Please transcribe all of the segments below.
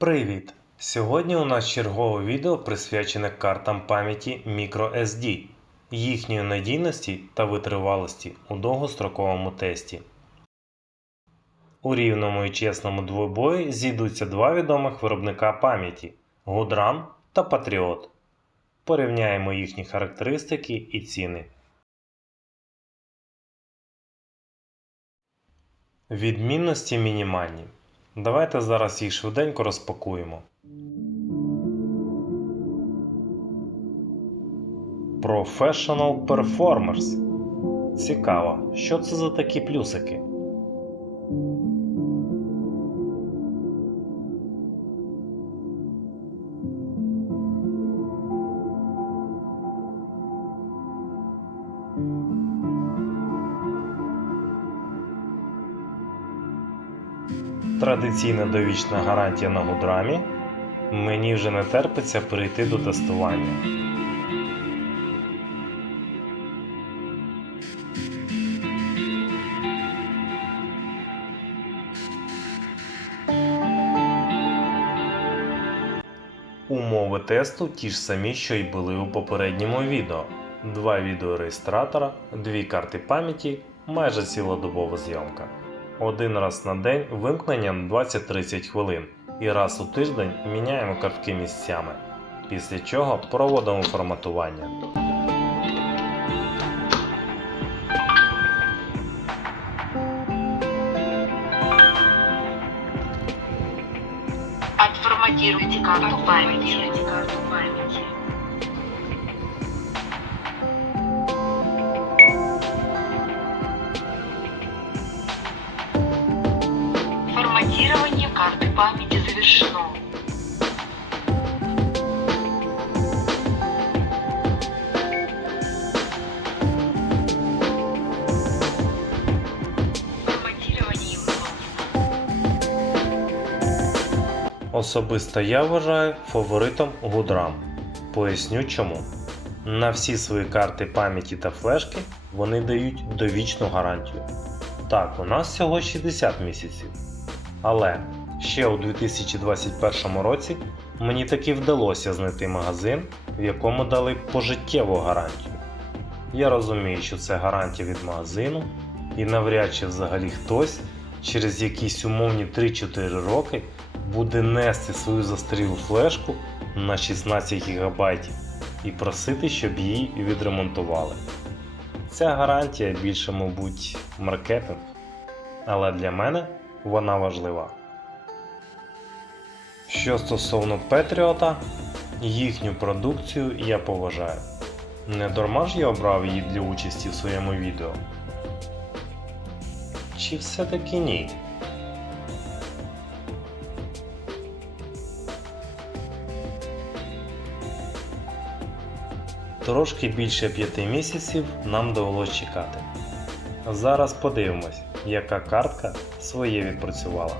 Привіт! Сьогодні у нас чергове відео присвячене картам пам'яті microSD, їхньої надійності та витривалості у довгостроковому тесті. У рівному і чесному двобої зійдуться два відомих виробника пам'яті Gudram та Patriot. Порівняємо їхні характеристики і ціни. Відмінності мінімальні. Давайте зараз їх швиденько розпакуємо. Professional Performers. Цікаво, що це за такі плюсики? Традиційна довічна гарантія на гудрамі. Мені вже не терпиться перейти до тестування. Умови тесту ті ж самі, що й були у попередньому відео. Два відеореєстратора, дві карти пам'яті, майже цілодобова зйомка. Один раз на день вимкнення на 20-30 хвилин і раз у тиждень міняємо картки місцями. Після чого проводимо форматування. Отформатируйте карту памяти. Выполнено. Особисто я вважаю фаворитом Gudram. Поясню чому. На всі свої карти пам'яті та флешки вони дають довічну гарантію. Так, у нас всього 60 місяців. Але ще у 2021 році мені таки вдалося знайти магазин, в якому дали пожиттєву гарантію. Я розумію, що це гарантія від магазину, і навряд чи взагалі хтось через якісь умовні 3-4 роки буде нести свою застарілу флешку на 16 ГБ і просити, щоб її відремонтували. Ця гарантія більше, мабуть, маркетинг, але для мене вона важлива. Що стосовно Петріота, їхню продукцію я поважаю. Не дарма ж я обрав її для участі в своєму відео. Чи все-таки ні? Трошки більше п'яти місяців нам довелось чекати. Зараз подивимось, яка картка своє відпрацювала.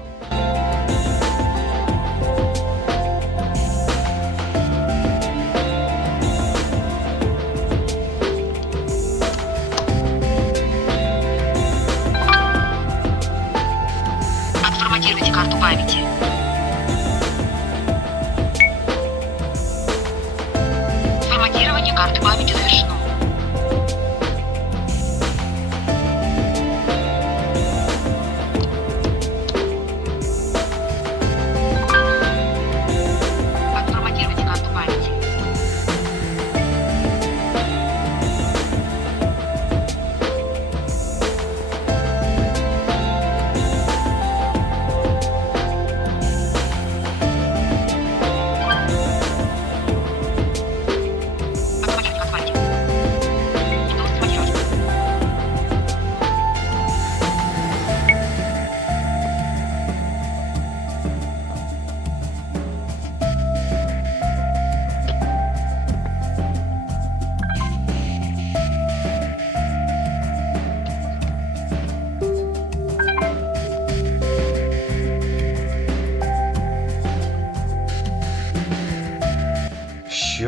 Отформатируйте карту памяти.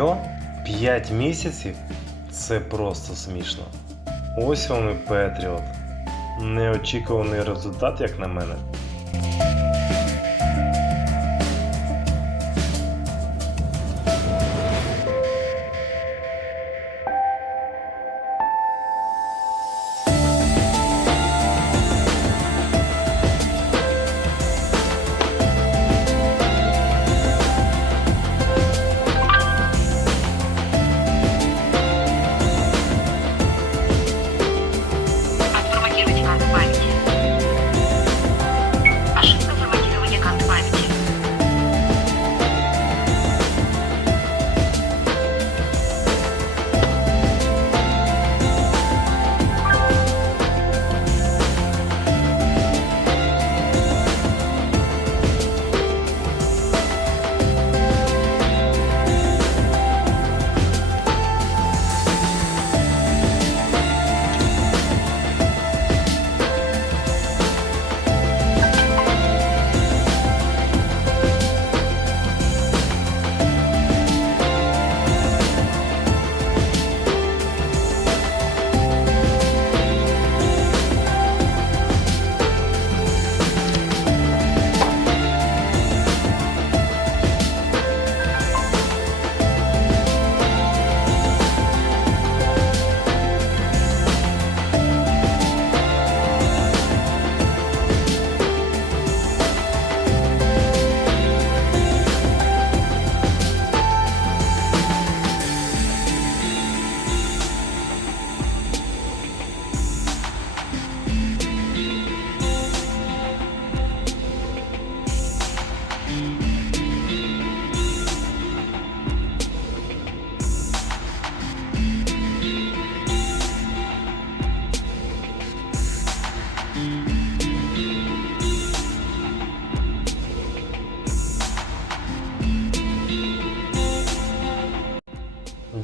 Що? 5 місяців? Це просто смішно. Ось вам і Петріот. Неочікуваний результат, як на мене.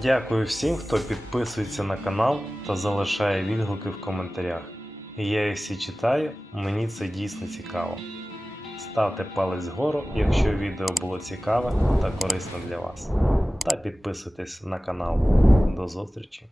Дякую всім, хто підписується на канал та залишає відгуки в коментарях. Я їх всі читаю, мені це дійсно цікаво. Ставте палець вгору, якщо відео було цікаве та корисне для вас. Та підписуйтесь на канал. До зустрічі!